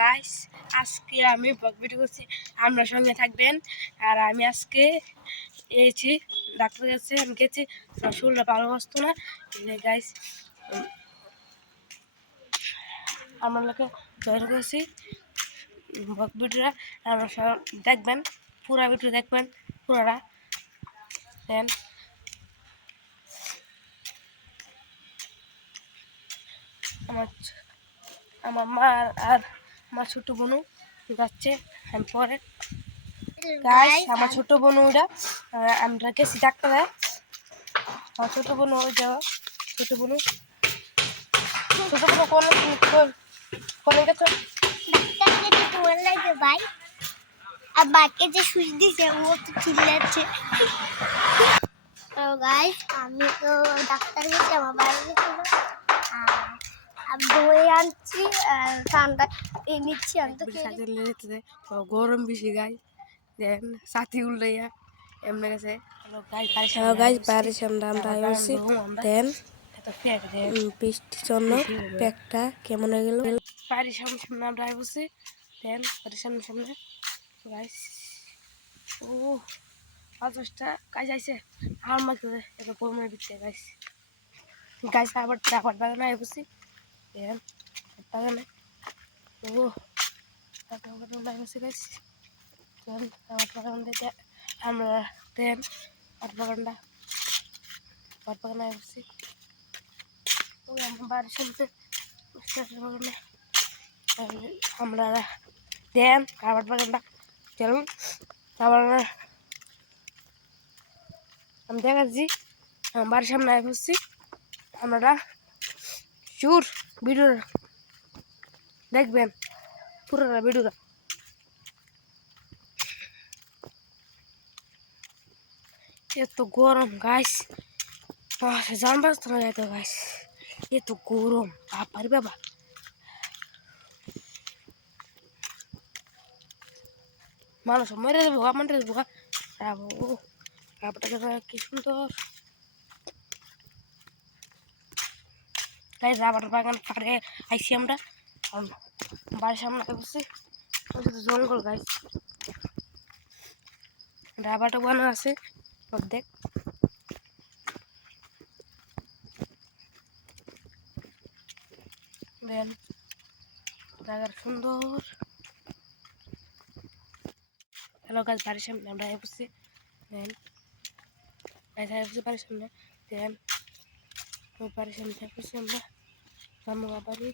Guys আজকে আমি blog video করছি, আপনার সঙ্গে থাকবেন। আর আমি আজকে এসেছি, ডাক্তার কাছে, আমি গেছি শরীরটা ভালো বসতো না। গাইস আমার লোকে জয়েন করেছি ব্লগ ভিডিওটা আপনারা সব দেখবেন, পুরা ভিডিও দেখবেন, পুরাটা। দেন আমার আমার মা আর আমার ছোট বোনু যাচ্ছে আমি পরে। আমার ছোট বোনু ওটা আমরা গেছি ডাক্তারে। আমার ছোট বোনু ওই যাও ছোট বোনু। ছোট বোনু কোন কোন- কোনে গেছো? ডাক্তারকে তো ভালো লাগছে ভাই। আর বাকে যে সুই দিছে ও তো চিল্লাচ্ছে। তো গাইস আমি তো ডাক্তার গেছি আমার বাড়ি গেছিল। আর বই আনছি ঠান্ডা এই নিচ্ছি আমি তো গরম বেশি গাই। দেন সাথী উল্টাইয়া এমনি গেছে। হ্যালো গাইস বাড়ির সামনে আমরা আইছি দেন বৃষ্টির জন্য প্যাকটা কেমন হয়ে গেল? বাড়ির সামনে সামনে আমরা আইবছি দেন বাড়ির সামনে সামনে। গাইস ও পাঁচটা কাজ আইছে। আমার মাকে এত গরমের ভিতরে গাইস। গাইস আবার আবার বাগানে আইবছি দেন বাগানে ও তারপর বাগানে আইবছি গাইস দেন আমার বাগান থেকে আমরা দেন আট বাগানটা আট বাগানে আইবছি ওই আমার বাড়ির সামনে বাগানে আমরা দেন কাবার বাগানটা চলুন আবার আমি দেখাচ্ছি আমার বাড়ির সামনে আই বসছি আপনারা চুর ভিডিও দেখবেন পুরোটা ভিডিওটা এত গরম গাইস জানবার তো না যাইতো গাইস এত গরম বাবারে বাবা মানুষ মেরে দেবো গা মেরে দেবো গা ও রাবারটা কি সুন্দর গাইস রাবার বাগান পাড়ে আইসি আমরা। বাড়ির সামনে শুধু জঙ্গল গাইস রাবারটা বানানো আছে, অর্ধেক। জায়গার সুন্দর। হ্যালো গাছ বাড়ির সামনে আমরা বসছি দেন বাড়ির সামনে। দেন সামনে বসছি আমরা রান্না বাড়ি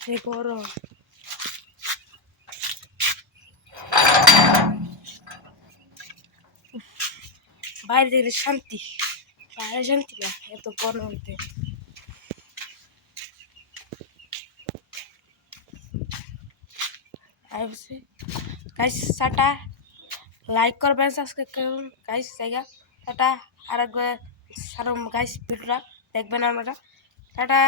সেই গরম। বাইরে দেখলে শান্তি, বাইরে শান্তি না, এত গরম হতে আইসি গাইস টাটা। লাইক করবেন সাবস্ক্রাইব করবেন। গাইস জায়গা, টাটা। আর একবার সারম গাইস ভিডিওটা দেখবেন আপনারা। টাটা!